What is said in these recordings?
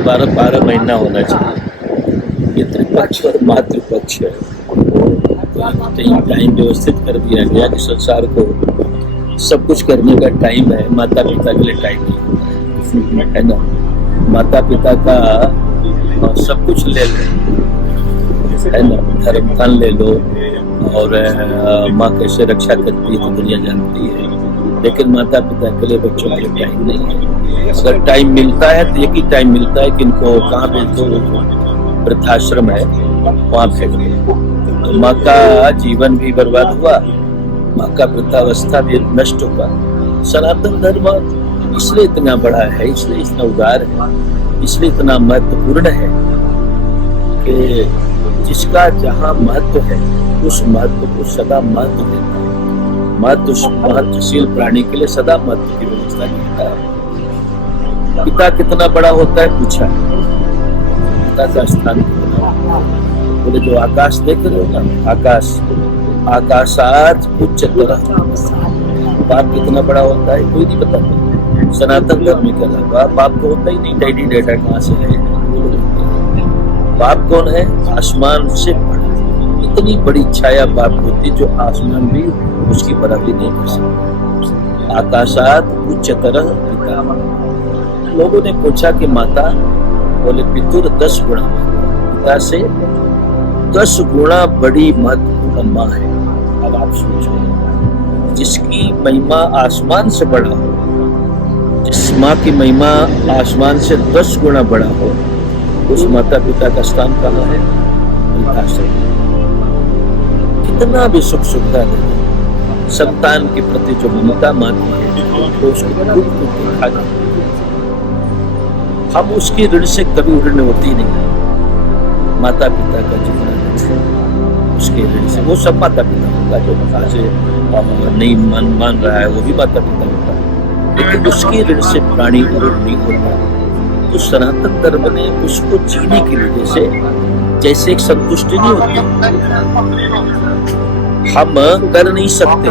12 12 महीना होना चाहिए। पितृपक्ष और मातृपक्ष है, तो टाइम व्यवस्थित कर दिया गया कि संसार को सब कुछ करने का टाइम है, माता पिता के लिए टाइम नहीं है ना। माता पिता का सब कुछ ले लो, है ना, धर्म धन ले लो, और माँ कैसे रक्षा करती है तो दुनिया जानती है, लेकिन माता पिता के लिए बच्चों के लिए टाइम नहीं है। अगर टाइम मिलता है तो एक ही टाइम मिलता है कि इनको कहाँ भेज दो, वृद्धाश्रम है वहाँ भेज दो। तो माँ का जीवन भी बर्बाद हुआ, माँ का वृद्धावस्था भी नष्ट हुआ। सनातन धर्म इसलिए इतना बड़ा है, इसलिए इतना उदार है, इसलिए इतना महत्वपूर्ण है कि जिसका जहाँ महत्व है उस महत्व को सदा महत्व देता है। महत्वशील प्राणी के लिए सदा महत्व की व्यवस्था करता है। पिता कितना बड़ा होता है पूछा, पिता का स्थान कितना, बोले जो आकाश देख रहे हो ना, आकाशात उच्चतर। बाप कितना बड़ा होता है कोई नहीं बताता। सनातन धर्म में क्या बाप को होता ही नहीं, डैडी डेटा कहाँ से है। बाप कौन है? आसमान से बड़ा। इतनी बड़ी छाया बाप होती जो आसमान भी उसकी बराबरी नहीं कर सकता। आकाशात उच्चतर पिता। लोगों ने पूछा कि माता, बोले पितुर 10 गुणा, पिता से 10 गुणा बड़ी महत्वपूर्ण माँ है। अब आप सोचो, जिसकी महिमा आसमान से बड़ा हो, जिस माँ की महिमा आसमान से 10 गुणा बड़ा हो, उस माता पिता का स्थान कहाँ है? वृद्धाश्रम। कितना भी सुख सुविधा है, संतान के प्रति जो ममता मानती है तो उसको दिखा देती है। हम उसकी ऋण से कभी ऋण होती नहीं। माता पिता का जितना उसके ऋण से, वो सब माता पिता होगा, जो माता से नहीं मान रहा है वो भी माता पिता होता है, लेकिन उसकी ऋण से प्राणी ऋण नहीं होता। तो सनातन धर्म ने उसको जीने के लिए जैसे एक संतुष्टि नहीं होती, हम कर नहीं सकते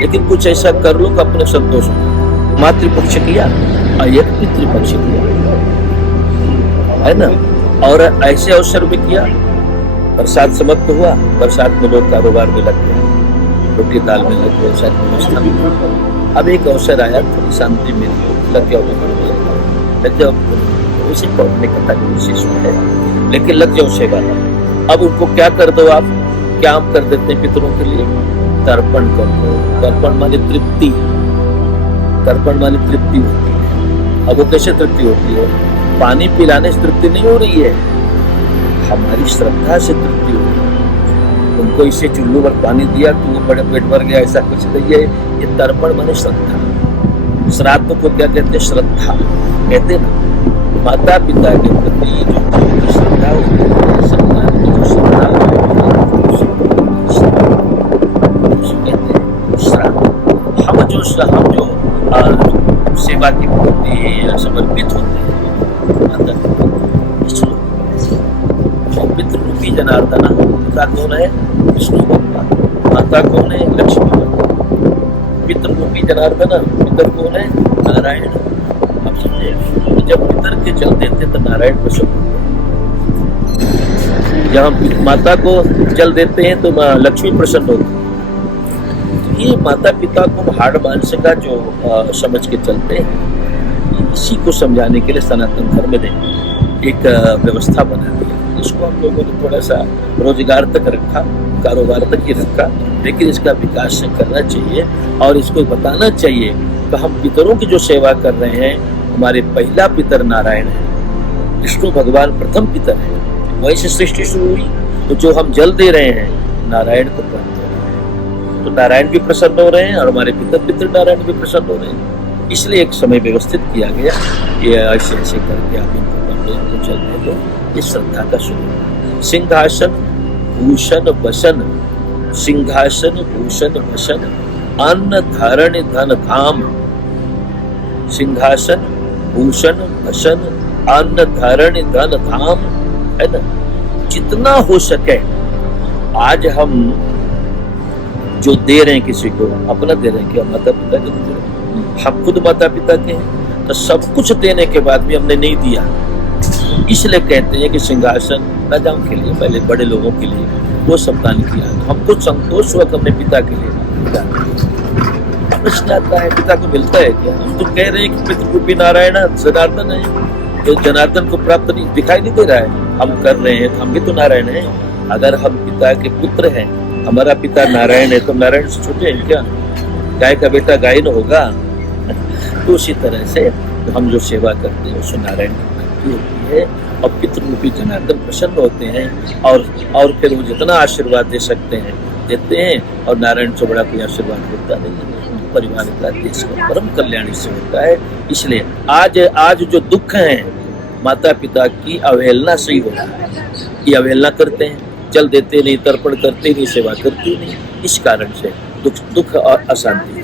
लेकिन कुछ ऐसा कर लो कि अपने संतोष हो। मातृपक्ष किया और एक पितृपक्ष किया, है ना, और ऐसे अवसर में किया। बरसात समाप्त हुआ, बरसात में लोग कारोबार में लग गए, रोटी दाल में लग गए, शायद व्यवस्था में। अब एक अवसर आया, थोड़ी शांति मिली, लग जाओ उसे पढ़ने का कोशिश है, लेकिन लग जाओ सेवा। अब उनको क्या कर दो आप, क्या हम कर देते हैं पितरों के लिए? तर्पण कर दो। तर्पण माने तृप्ति, तर्पण माने तृप्ति होती है। अब वो कैसे तृप्ति होती है? पानी पिलाने से तृप्ति नहीं हो रही है, हमारी श्रद्धा से तृप्ति हो रही है। उनको इसे चुल्लू पर पानी दिया तो वो बड़े पेट भर गया, ऐसा कुछ नहीं है। ये तर्पण माने श्रद्धा। श्राद्ध को क्या कहते हैं? श्रद्धा कहते ना। माता पिता के प्रति जो श्रद्धा होती है, सम्मान की जो श्रद्धा हम जो सेवा के प्रति समर्पित होते हैं माता पिता। पितृ रूपी जनार्दना, पिता कौन है? विष्णु भगवान। माता कौन है? लक्ष्मी भगवान। पितृ रूपी जनार्दना, पितर कौन है? नारायण। अब समझे, जब पितर के जल देते तो नारायण प्रसन्न होते हैं, जब हम माता को जल देते हैं तो लक्ष्मी प्रसन्न होती है। ये माता पिता को हाड़ मानस का जो समझ के चलते हैं, इसी को समझाने के लिए सनातन धर्म ने एक व्यवस्था बना दी। इसको हम लोगों ने थोड़ा सा रोजगार तक रखा, कारोबार तक ही रखा, लेकिन इसका विकास करना चाहिए और इसको बताना चाहिए कि हम पितरों की जो सेवा कर रहे हैं, हमारे पहला पितर नारायण है, विष्णु भगवान प्रथम पितर है। वहीं से सृष्टि शुरू हुई, तो जो हम जल दे रहे हैं नारायण को प्राप्त हो रहे हैं, तो नारायण भी प्रसन्न हो रहे हैं और हमारे पितर नारायण भी प्रसन्न हो रहे हैं। इसलिए एक समय व्यवस्थित किया गया, ये ऐसे ऐसे करके आप इनको इनको चलने दो। ये श्रद्धा का स्वरूप। सिंहासन भूषण वसन, सिंहासन भूषण वसन, अन्न धारण धन धाम। सिंहासन भूषण वसन, अन्न धारण धन धाम, है ना। जितना हो सके आज हम जो दे रहे हैं किसी को, अपना दे रहे हैं क्या? माता पिता के दे रहे हैं। हम खुद माता पिता के हैं, तो सब कुछ देने के बाद भी हमने नहीं दिया, इसलिए कहते हैं कि सिंहासन राजाओं के लिए, पहले बड़े लोगों के लिए वो सब दान किया। हमको संतोष हुआ अपने पिता के लिए दान किया। प्रश्न आता है पिता को मिलता है क्या? हम तो कह रहे हैं कि पितृरूपी नारायण जनार्दन है, तो जनार्दन को प्राप्त नहीं दिखाई नहीं दे रहा है। हम कर रहे हैं, हम भी तो नारायण हैं। अगर हम पिता के पुत्र हैं, हमारा पिता नारायण है, तो नारायण से छूटे हैं क्या? गाय का बेटा गाय न होगा। तो उसी तरह से हम जो सेवा करते हैं उसमें नारायण की प्राप्ति होती है और पितृरूपी जनार्दन प्रसन्न होते हैं और फिर वो जितना आशीर्वाद दे सकते हैं देते हैं। और नारायण से बड़ा कोई आशीर्वाद होता नहीं है। परिवार का, देश का परम कल्याण इससे होता है। इसलिए आज जो दुख है माता पिता की अवहेलना से ही हो रहा है। ये अवहेलना करते हैं, जल देते नहीं, तर्पण करते नहीं, सेवा करते नहीं, इस कारण से दुख और अशांति।